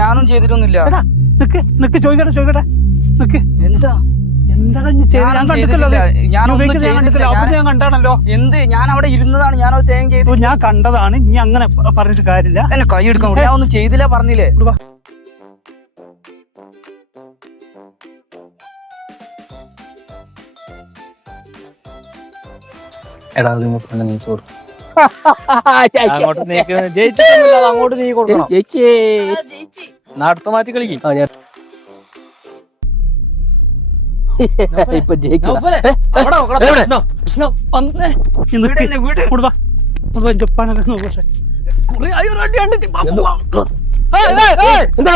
ഞാനും ചെയ്തിട്ടൊന്നുമില്ല. ചോദിക്കട്ടെ എന്താ കണ്ടാണല്ലോ. എന്ത് ഞാൻ അവിടെ ഇരുന്നതാണ്, ഞാൻ തേങ്ങ ചെയ്തു, ഞാൻ കണ്ടതാണ്. നീ അങ്ങനെ പറഞ്ഞിട്ട് കാര്യമില്ല. എന്നെ കൈ എടുക്കാൻ ഞാൻ ഒന്നും ചെയ്തില്ല പറഞ്ഞില്ലേ. എടാ അത് നീ സോറി അങ്ങോട്ട് നീ കൊടുക്കണം. അടുത്ത മാറ്റി കളിക്കും. ഇപ്പൊ എന്താ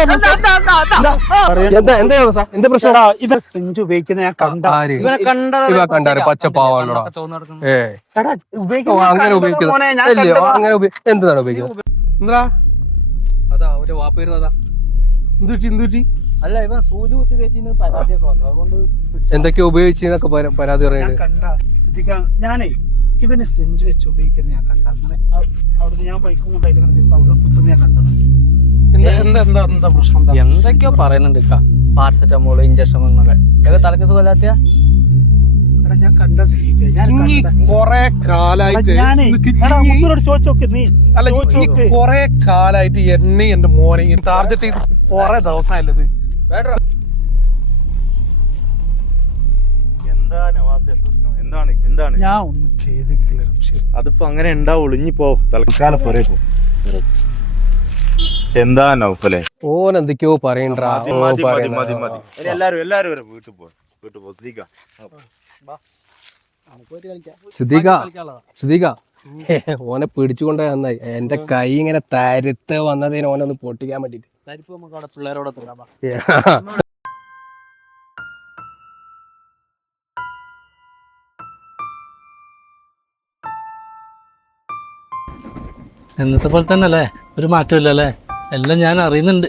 പ്രശ്നം? ഇവർ ഫ്രിഞ്ച് ഉപയോഗിക്കുന്ന ഞാൻ കണ്ടാറ് പച്ചപ്പാവല്ലോടാ. അങ്ങനെ ഉപയോഗിക്കുന്നത് എന്താണ് ഉപയോഗിക്കുന്നത്? എന്താ അതാ ഒരു വാപ്പ വരുന്നതാ. എന്തുറ്റി അല്ല ഇവൻ സൂചി കുത്തി കയറ്റിന്ന് പരാതിയൊക്കെ വന്നു. അതുകൊണ്ട് എന്തൊക്കെയോ ഉപയോഗിച്ചെന്നൊക്കെ പരാതി പറയുന്നത്. ഞാനേ ഇവന് ഫ്രിഞ്ച് വെച്ച് ഉപയോഗിക്കുന്ന ഞാൻ കണ്ട. അങ്ങനെ അവിടുന്ന് ഞാൻ ബൈക്കും കൊണ്ടായിരുന്നു ഞാൻ കണ്ടത്. എന്താ പ്രശ്നം? എന്തൊക്കെയോ പറയുന്നുണ്ട്. പാരസെറ്റമോള് ഇഞ്ചക്ഷൻ എന്നൊക്കെ തലക്ക് സുഖമില്ലാത്ത ഞാൻ കണ്ട കൊറേ കാലായിട്ട് കൊറേ കാലായിട്ട് എന്നെ എന്റെ മോനെ ടാർഗറ്റ് ചെയ്ത് കൊറേ ദിവസമായല്ലത്. എന്താണ് ഞാൻ ഒന്നും ചെയ്തിട്ടില്ല. അതിപ്പോ അങ്ങനെ ഉണ്ടാവുള്ളൂ. ഇനിയിപ്പോ തൽക്കാലം പോരേ പോ. എന്താ നൗഫലെ ഓൻ എന്തൊക്കെയോ പറയണ്ടാ. എല്ലാരും വീട്ടിൽ പോ. സിദ്ദീഖ ഓനെ പിടിച്ചുകൊണ്ട് നന്നായി. എന്റെ കൈ ഇങ്ങനെ തരുത്ത് വന്നതിന് ഓനൊന്ന് പൊട്ടിക്കാൻ വേണ്ടിട്ട് പിള്ളേരോടെ എന്നത്തെ പോലെ തന്നെ അല്ലേ, ഒരു മാറ്റമില്ല അല്ലേ? എല്ലാം ഞാൻ അറിയുന്നുണ്ട്.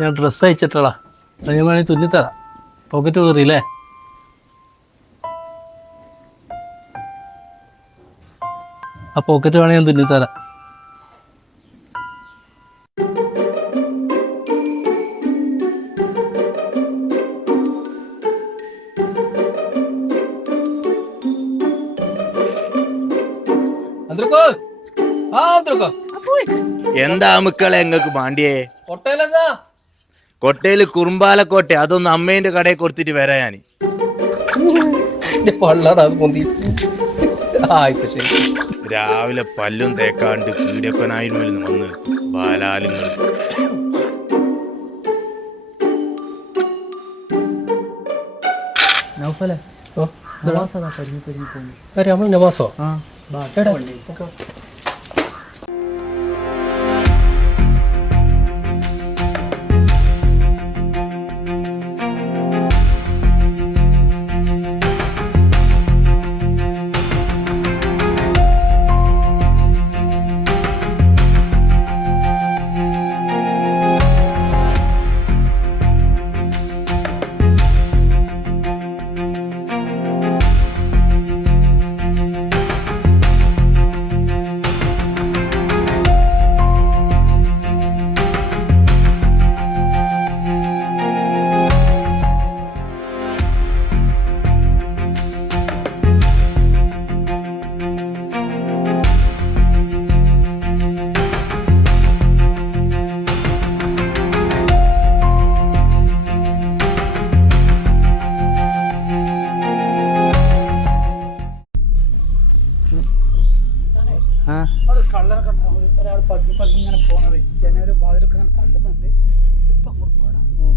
ഞാൻ ഡ്രസ്സ് അയച്ചിട്ടടാ, അത് ഞാൻ വേണമെങ്കിൽ തുന്നിത്തരാം. പോക്കറ്റ് കയറിയില്ലേ? ആ പോക്കറ്റ് വേണമെങ്കിൽ ഞാൻ തുന്നിത്തരാം. എന്താ മക്കളെ എങ്ങക്ക് മാണ്ടിയേ? കൊട്ടയില് കുറുമ്പാലക്കോട്ടെ. അതൊന്ന് അമ്മേന്റെ കടയിൽ കൊടുത്തിട്ട് വരാ ഞാൻ. രാവിലെ പല്ലും തേക്കാണ്ട് പീഡിയപ്പനായിരുന്നിൽ വന്ന് ബാലാലുങ്ങൾ. നവാസോ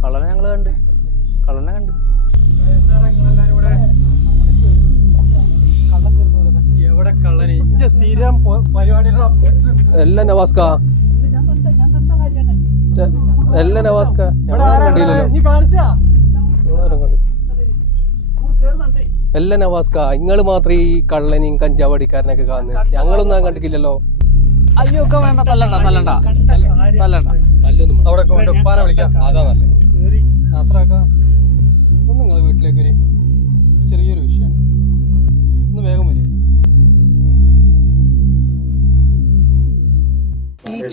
കള്ളനെ ഞങ്ങള് കണ്ട്. കള്ളനെ കണ്ട് എവിടെ കള്ളനെ? സ്ഥിരം പരിപാടികളാ എല്ലാം നവാസ്ക. എല്ലാം നവാസ്ക. എല്ലാം നവാസ്ക. നിങ്ങള് മാത്രം ഈ കള്ളനെയും കഞ്ചാവടിക്കാരനൊക്കെ കാണുന്നത്. ഞങ്ങളൊന്നും കണ്ടിട്ടില്ലല്ലോ. അയ്യോ ഒക്കെ വേണ്ട. തല്ലണ്ട. അവിടെ ഉപ്പാനെ വിളിക്കാം. അതാ നല്ലത്. ഒന്ന് നിങ്ങളെ വീട്ടിലേക്ക് ഒരു ചെറിയൊരു വിഷയം.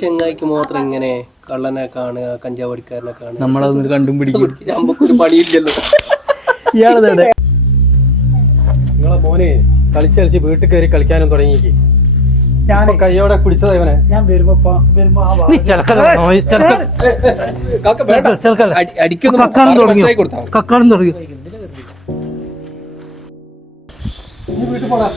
ചെങ്ങായിക്ക് മാത്രം ഇങ്ങനെ കള്ളനെ കാണുക കഞ്ചാവടിക്കാരനെ കാണുക നമ്മളതൊന്ന് കണ്ടും പിടിക്കും. നമുക്കൊരു പണിയില്ലല്ലോ. ഇയാളെ നിങ്ങളെ മോനെ കളിച്ചടിച്ച് വീട്ടിൽ കയറി കളിക്കാനും തുടങ്ങിക്ക്. ഞാൻ കയ്യോടെ പിടിച്ചതാ ഇവനെ. ഞാൻ വരുമ്പോ ആ നീ ചെലക്കല്ല അടിക്കുന്നു കക്കാനും തുടങ്ങി കൊടുത്താൽ കക്കാനും തുടങ്ങി. നീ വീട്ടിൽ പോടാ.